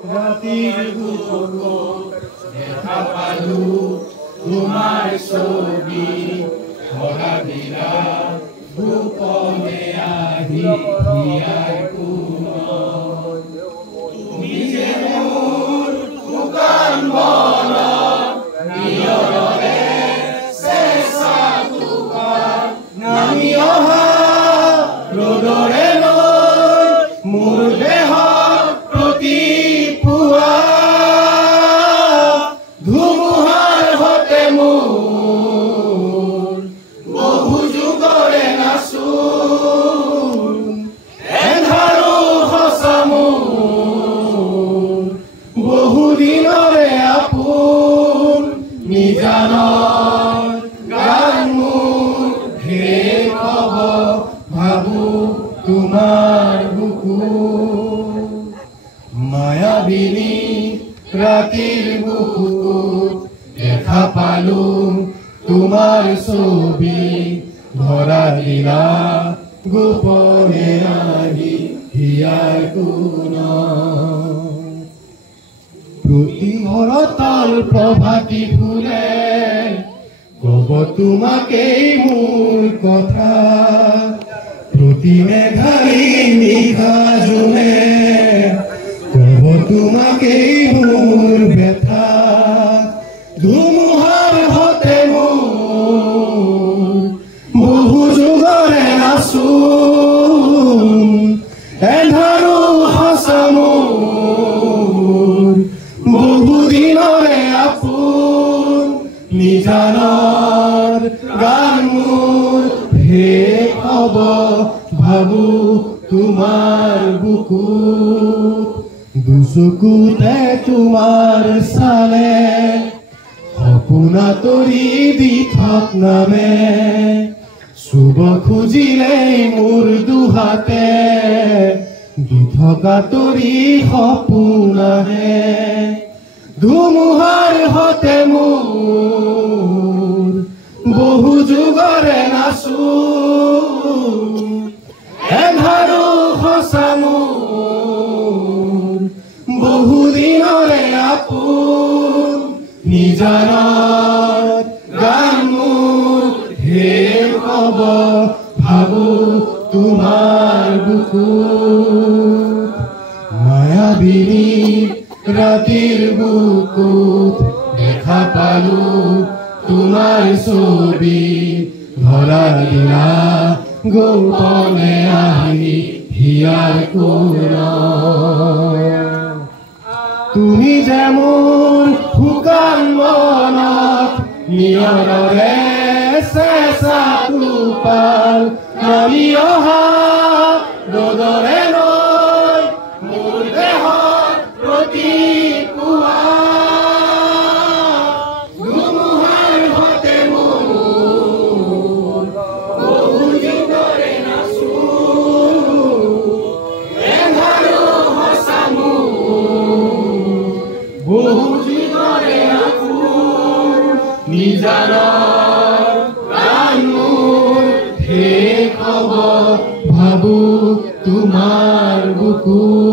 ৰাতেৰ বুকুত দেখা পালু তোমাৰ ছবি ধৰা দিলা গোপনে আহি হিয়াৰ কোণত তুমি যে মোৰ শুকান মনত নিয়ৰৰে চেঁচা টোপাল নামি অহা ৰ'দৰে লৈ মোৰ দেহৰ প্ৰতি পুৱা ধুমুহাৰ হতে মোৰ বহু যুগৰে নাচোন এন্ধাৰো সঁচা মোৰ বহু দিনৰে আপোন নিজানৰ গান মোৰ শেষ হ'ব ভাবো তোমাৰ বুকুত মায়াবিনী ৰাতিৰ বুকুত দেখা পালো তোমাৰ ছবি ধৰা দিলা গোপনে আহি হিয়াৰ কোণত প্ৰতি ঘৰতল প্ৰভাতী ফুলে কব তোমাকেই মোৰ কথা প্ৰতি মেঘাৰী নিশা জোনে কব তোমাকেই মোৰ ব্যথা ধুমুহাৰ হতে মোৰ বহু যুগৰে নাচোন এন্ধাৰো সঁচা মোৰ বহু দিনৰে আপোন নিজানৰ গান মোৰ শেষ হ'ব ভাবো তোমাৰ বুকুত দুচকুতে তোমাৰ চালে সপোনা তৰি দি থাক নামে চুব খুজিলেই মোৰ দুহাতে দি থকা তৰি সপোন আহে ধুমুহাৰ হতে মোৰ বহু যুগৰে নাচোন এন্ধাৰো সঁচা মোৰ বহু দিনৰে আপোন নিজানৰ গান মোৰ শেষ হ'ব ভাবো তোমাৰ বুকুত মায়াবিনী ৰাতিৰ বুকুত দেখা পালো তোমাৰ ছবি ধৰা দিলা গোপনে আহি হিয়াৰ কোণত তুমি যে মোৰ শুকান মনত নিয়ৰৰে চেঁচা টোপাল নামি অহা ৰ'দৰে লৈ মোৰ দেহৰ প্ৰতি পুৱা ধুমুহাৰ হতে মোৰ বহু যুগৰে নাচোন এন্ধাৰো সঁচা মোৰ বহু যুগৰে আপোন নিজানৰ গান মোৰ শেষ হ'ব ভাবো তোমাৰ বুকুত